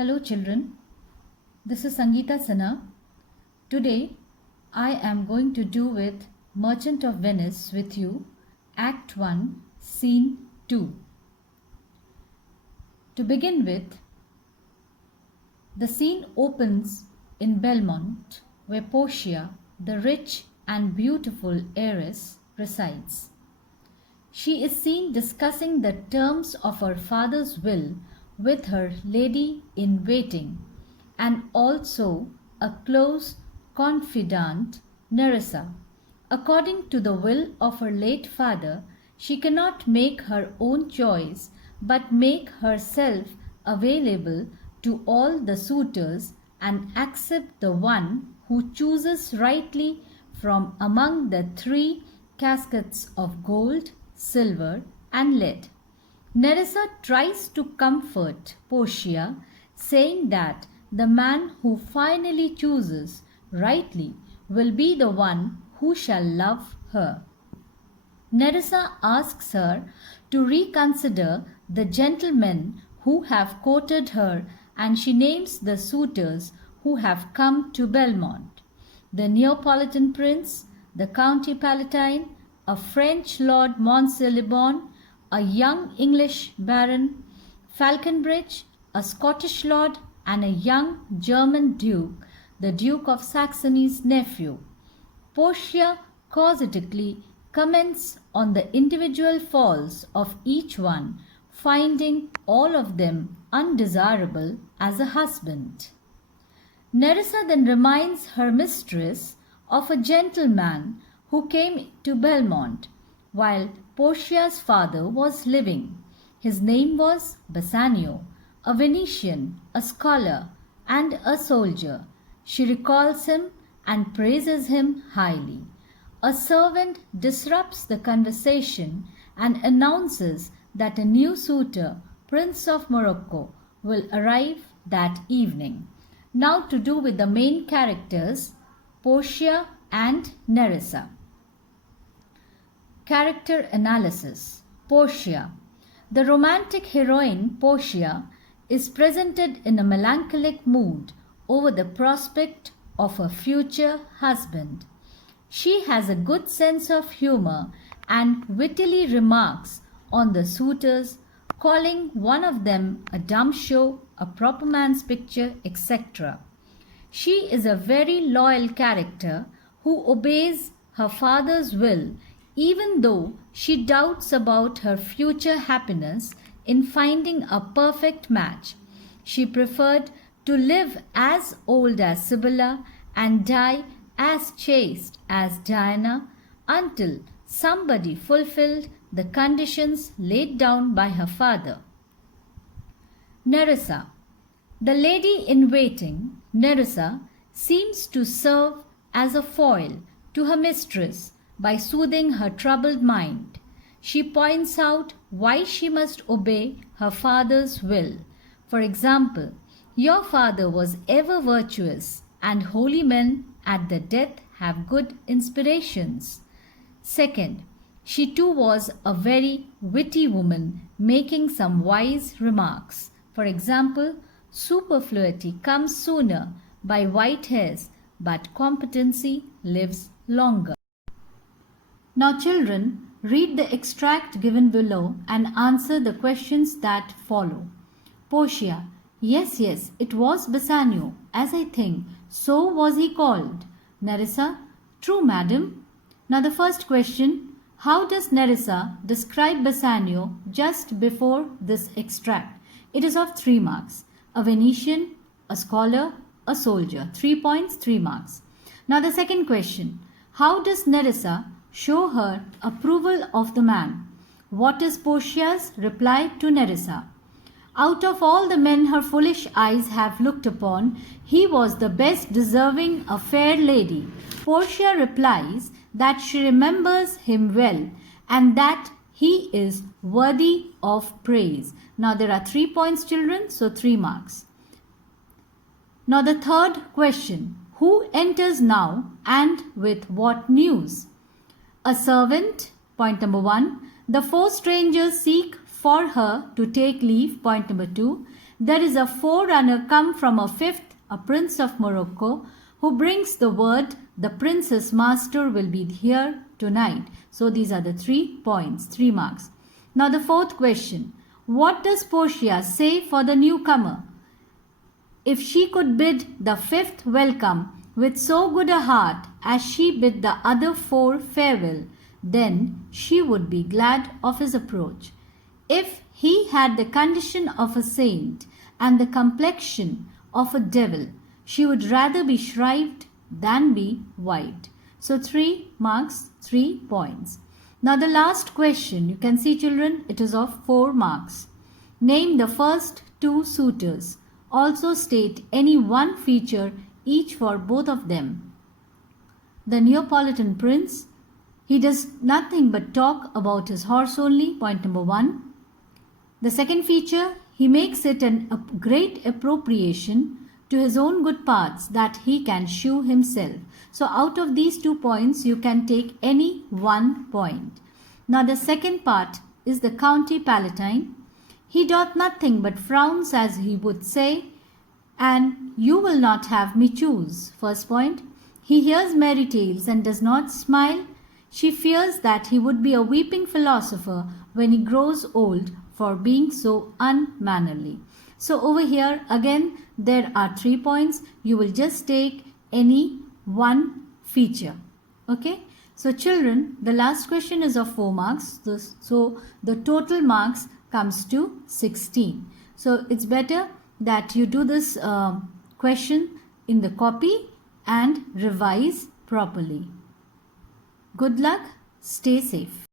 Hello children, this is Sangeeta Sana. Today I am going to do with Merchant of Venice with you, Act 1, Scene 2. To begin with, the scene opens in Belmont, where Portia, the rich and beautiful heiress, resides. She is seen discussing the terms of her father's will with her lady-in-waiting and also a close confidant, Nerissa. According to the will of her late father, she cannot make her own choice but make herself available to all the suitors and accept the one who chooses rightly from among the 3 caskets of gold, silver and lead. Nerissa tries to comfort Portia, saying that the man who finally chooses rightly will be the one who shall love her. Nerissa asks her to reconsider the gentlemen who have courted her, and she names the suitors who have come to Belmont: the Neapolitan prince, the County Palatine, a French Lord Montsilibon, a young English baron, Falconbridge, a Scottish lord, and a young German duke, the Duke of Saxony's nephew. Portia casuistically comments on the individual faults of each one, finding all of them undesirable as a husband. Nerissa then reminds her mistress of a gentleman who came to Belmont while Portia's father was living. His name was Bassanio, a Venetian, a scholar, and a soldier. She recalls him and praises him highly. A servant disrupts the conversation and announces that a new suitor, Prince of Morocco, will arrive that evening. Now to do with the main characters, Portia and Nerissa. Character analysis. Portia. The romantic heroine Portia is presented in a melancholic mood over the prospect of a future husband. She has a good sense of humor and wittily remarks on the suitors, calling one of them a dumb show, a proper man's picture, etc. She is a very loyal character who obeys her father's will even though she doubts about her future happiness in finding a perfect match. She preferred to live as old as Sibylla and die as chaste as Diana until somebody fulfilled the conditions laid down by her father. Nerissa. The lady-in-waiting, Nerissa, seems to serve as a foil to her mistress by soothing her troubled mind. She points out why she must obey her father's will. For example, your father was ever virtuous, and holy men at their death have good inspirations. Second, she too was a very witty woman, making some wise remarks. For example, superfluity comes sooner by white hairs, but competency lives longer. Now children, read the extract given below and answer the questions that follow. Portia. Yes, it was Bassanio, as I think. So was he called. Nerissa. True, madam. Now the first question. How does Nerissa describe Bassanio just before this extract? It is of 3 marks. A Venetian, a scholar, a soldier. 3 points, 3 marks. Now the second question. How does Nerissa show her approval of the man? What is Portia's reply to Nerissa? Out of all the men her foolish eyes have looked upon, he was the best deserving a fair lady. Portia replies that she remembers him well and that he is worthy of praise. Now there are 3 points, children, so 3 marks. Now the third question. Who enters now and with what news? A servant, point number 1. The 4 strangers seek for her to take leave, point number 2. There is a forerunner come from a fifth, a prince of Morocco, who brings the word the prince's master will be here tonight. So these are the 3 points, 3 marks. Now the fourth question. What does Portia say for the newcomer? If she could bid the fifth welcome with so good a heart as she bid the other 4 farewell, then she would be glad of his approach. If he had the condition of a saint and the complexion of a devil, she would rather be shrived than be white. So 3 marks, 3 points. Now the last question, you can see children, it is of 4 marks. Name the first 2 suitors. Also state any one feature each for both of them. The Neapolitan prince, he does nothing but talk about his horse only, point number 1. The second feature, he makes it a great appropriation to his own good parts that he can shew himself. So out of these 2 points, you can take any 1 point. Now the second part is the county palatine. He doth nothing but frowns as he would say, and you will not have me choose. First point, he hears merry tales and does not smile. She fears that he would be a weeping philosopher when he grows old for being so unmannerly. So over here again there are 3 points. You will just take any 1 feature. Okay. So children, the last question is of 4 marks. So the total marks comes to 16. So it's better that you do this question in the copy and revise properly. Good luck. Stay safe.